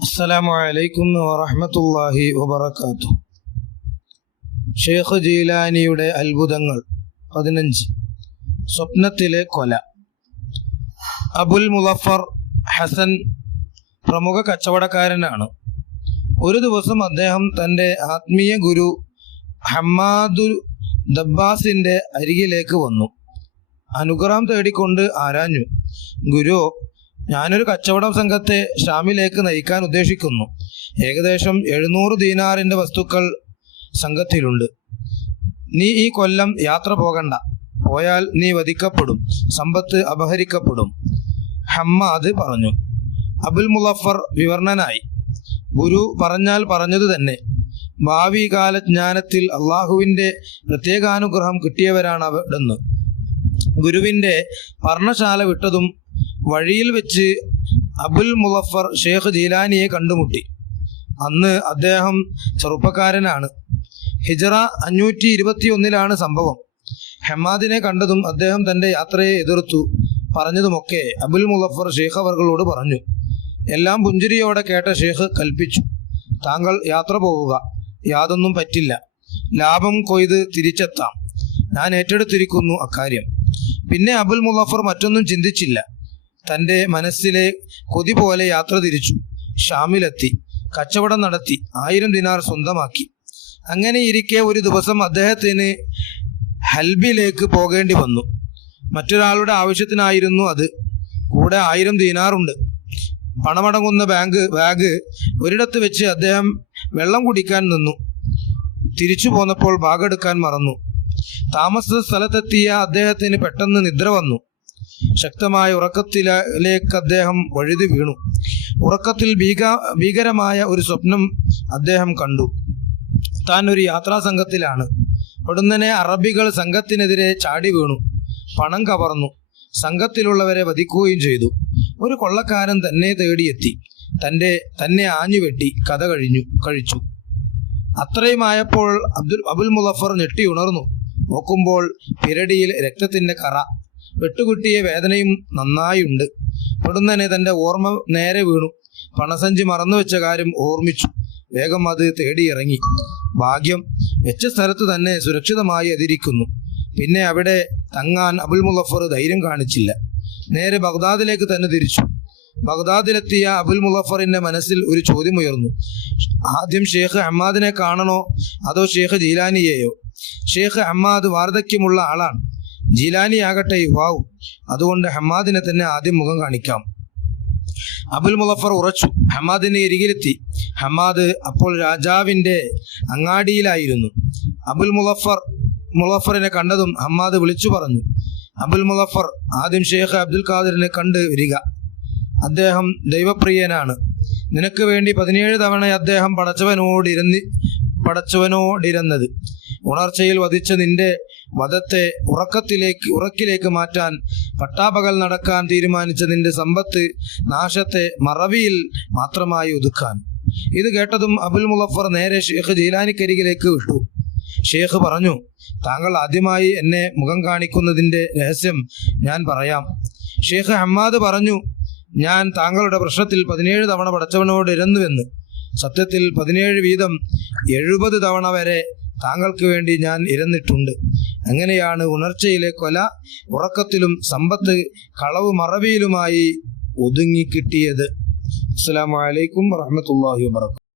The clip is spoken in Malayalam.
അസ്സലാമു അലൈക്കും വറഹ്മത്തുള്ളാഹി വബറകാതുഹു ഷെയ്ഖ് ജീലാനിയുടെ അത്ഭുതങ്ങൾ പതിനഞ്ച്. സ്വപ്നത്തിലെ കൊല. അബുൽ മുലഫർ ഹസൻ പ്രമുഖ കച്ചവടക്കാരനാണ്. ഒരു ദിവസം അദ്ദേഹം തന്റെ ആത്മീയ ഗുരു ഹമ്മാദു ദബ്ബാസിന്റെ അരികിലേക്ക് വന്നു. അനുഗ്രഹം തേടിക്കൊണ്ട് ആരാഞ്ഞു. ഗുരു ഞാനൊരു കച്ചവട സംഘത്തെ ഷാമിലേക്ക് നയിക്കാൻ ഉദ്ദേശിക്കുന്നു. ഏകദേശം എഴുന്നൂറ് ദീനാറിന്റെ വസ്തുക്കൾ സംഘത്തിലുണ്ട്. നീ ഈ കൊല്ലം യാത്ര പോകണ്ട. പോയാൽ നീ വധിക്കപ്പെടും. സമ്പത്ത് അപഹരിക്കപ്പെടും. ഹമ്മാദ് പറഞ്ഞു. അബുൽ മുലഫർ വിവർണനായി. ഗുരു പറഞ്ഞാൽ പറഞ്ഞതു തന്നെ. ഭാവി കാല ജ്ഞാനത്തിൽ അള്ളാഹുവിന്റെ പ്രത്യേകാനുഗ്രഹം കിട്ടിയവരാണ് അവിടുന്ന് ഗുരുവിന്റെ പർണശാല വിട്ടതും വഴിയിൽ വെച്ച് അബുൽ മുലഫർ ഷെയ്ഖ് ജീലാനിയെ കണ്ടുമുട്ടി. അന്ന് അദ്ദേഹം ചെറുപ്പക്കാരനാണ്. ഹിജറ അഞ്ഞൂറ്റി ഇരുപത്തി ഒന്നിലാണ് സംഭവം. ഹെമാദിനെ കണ്ടതും അദ്ദേഹം തന്റെ യാത്രയെ എതിർത്തു. പറഞ്ഞതുമൊക്കെ അബുൽ മുലഫർ ഷെയ്ഖ് അവർകളോട് പറഞ്ഞു. എല്ലാം പുഞ്ചിരിയോടെ കേട്ട ഷെയ്ഖ് കൽപ്പിച്ചു. താങ്കൾ യാത്ര പോവുക. യാതൊന്നും പറ്റില്ല. ലാഭം കൊയ്ത് തിരിച്ചെത്താം. ഞാൻ ഏറ്റെടുത്തിരിക്കുന്നു അക്കാര്യം. പിന്നെ അബുൽ മുലഫർ മറ്റൊന്നും ചിന്തിച്ചില്ല. തന്റെ മനസ്സിലെ കൊതി പോലെ യാത്ര തിരിച്ചു. ഷാമിലെത്തി. കച്ചവടം നടത്തി. ആയിരം ദിനാർ സ്വന്തമാക്കി. അങ്ങനെ ഇരിക്കെ ഒരു ദിവസം അദ്ദേഹത്തിന് ഹൽബിലേക്ക് പോകേണ്ടി വന്നു. മറ്റൊരാളുടെ ആവശ്യത്തിനായിരുന്നു അത്. കൂടെ ആയിരം ദിനാറുണ്ട് പണമടങ്ങുന്ന ബാങ്ക് ബാഗ് ഒരിടത്ത് വെച്ച് അദ്ദേഹം വെള്ളം കുടിക്കാൻ നിന്നു. തിരിച്ചു പോന്നപ്പോൾ ബാഗ് എടുക്കാൻ മറന്നു. താമസ സ്ഥലത്തെത്തിയ അദ്ദേഹത്തിന് പെട്ടെന്ന് നിദ്ര വന്നു. ശക്തമായ ഉറക്കത്തിലേക്ക് അദ്ദേഹം വഴുതി വീണു. ഉറക്കത്തിൽ ഭീക ഭീകരമായ ഒരു സ്വപ്നം അദ്ദേഹം കണ്ടു. താൻ ഒരു യാത്രാ സംഘത്തിലാണ്. ഉടനെ അറബികൾ സംഘത്തിനെതിരെ ചാടി വീണു. പണം കവർന്നു. സംഘത്തിലുള്ളവരെ വധിക്കുകയും ചെയ്തു. ഒരു കൊള്ളക്കാരൻ തന്നെ തേടിയെത്തി. തന്റെ തന്നെ ആഞ്ഞുവെട്ടി കഥ കഴിഞ്ഞു കഴിച്ചു. അത്രയുമായപ്പോൾ അബ്ദുൽ അബുൽ മുലഫർ ഞെട്ടി ഉണർന്നു. നോക്കുമ്പോൾ പിരടിയിൽ രക്തത്തിന്റെ കറ വെട്ടുകുട്ടിയ വേദനയും നന്നായുണ്ട്. പെടുന്നനെ തന്റെ ഓർമ്മ നേരെ വീണു. പണസഞ്ചി മറന്നു വെച്ച കാര്യം ഓർമ്മിച്ചു. വേഗം അത് തേടിയിറങ്ങി. ഭാഗ്യം വെച്ച സ്ഥലത്ത് തന്നെ സുരക്ഷിതമായി എതിരിക്കുന്നു പിന്നെ അവിടെ തങ്ങാൻ അബുൽ മുലഫർ ധൈര്യം കാണിച്ചില്ല. നേരെ ബഗ്ദാദിലേക്ക് തന്നെ തിരിച്ചു. ബഗ്ദാദിലെത്തിയ അബുൽ മുലഫറിന്റെ മനസ്സിൽ ഒരു ചോദ്യം ഉയർന്നു ആദ്യം ഷേഖ് അഹ്മാദിനെ കാണണോ? അതോ ഷേഖ് ജീലാനിയെയോ? ഷേഖ് അഹ്മാദ് വാർദ്ധക്യമുള്ള ആളാണ്. ജീലാനി ആകട്ടെ യുവാവും അതുകൊണ്ട് ഹമ്മാദിനെ തന്നെ ആദ്യം മുഖം കാണിക്കാം. അബുൽ മുലഫർ ഉറച്ചു. ഹമ്മാദിന്റെ ഇരികിലെത്തി ഹമ്മാദ് അപ്പോൾ രാജാവിന്റെ അങ്ങാടിയിലായിരുന്നു. അബുൽ മുലഫർ മുലഫറിനെ കണ്ടതും ഹമ്മാദ് വിളിച്ചു പറഞ്ഞു. അബുൽ മുലഫർ ആദ്യം ഷേഖ് അബ്ദുൽ ഖാദിറിനെ കണ്ട് വരിക അദ്ദേഹം ദൈവപ്രിയനാണ്. നിനക്ക് വേണ്ടി പതിനേഴ് തവണ അദ്ദേഹം പടച്ചവനോടിരുന്ന് പടച്ചവനോടിരുന്നത്. ഉണർച്ചയിൽ വധിച്ച നിന്റെ വധത്തെ ഉറക്കത്തിലേക്ക് ഉറക്കിലേക്ക് മാറ്റാൻ പട്ടാപകൽ നടക്കാൻ തീരുമാനിച്ച നിന്റെ സമ്പത്ത് നാശത്തെ മറവിയിൽ മാത്രമായി ഒതുക്കാൻ. ഇത് കേട്ടതും അബുൽ മുലഫർ നേരെ ഷേഖ് ജീലാനിക്കരികിലേക്ക് വിട്ടു. ഷേഖ് പറഞ്ഞു താങ്കൾ ആദ്യമായി എന്നെ മുഖം കാണിക്കുന്നതിന്റെ രഹസ്യം ഞാൻ പറയാം. ഷേഖ് ഹമ്മാദ് പറഞ്ഞു ഞാൻ താങ്കളുടെ പ്രശ്നത്തിൽ പതിനേഴ് തവണ പടച്ചവനോട് ഇരന്നുവെന്ന്. സത്യത്തിൽ പതിനേഴ് വീതം എഴുപത് തവണ വരെ താങ്കൾക്ക് വേണ്ടി ഞാൻ ഇരുന്നിട്ടുണ്ട്. അങ്ങനെയാണ് ഉണർച്ചയിലെ കൊല ഉറക്കത്തിലും സമ്പത്ത് കളവ് മറവിയിലുമായി ഒതുങ്ങിക്കിട്ടിയത് അസ്സാം വലൈക്കും വാഹമത്തല്ലാഹി വാബർക്കാത്തു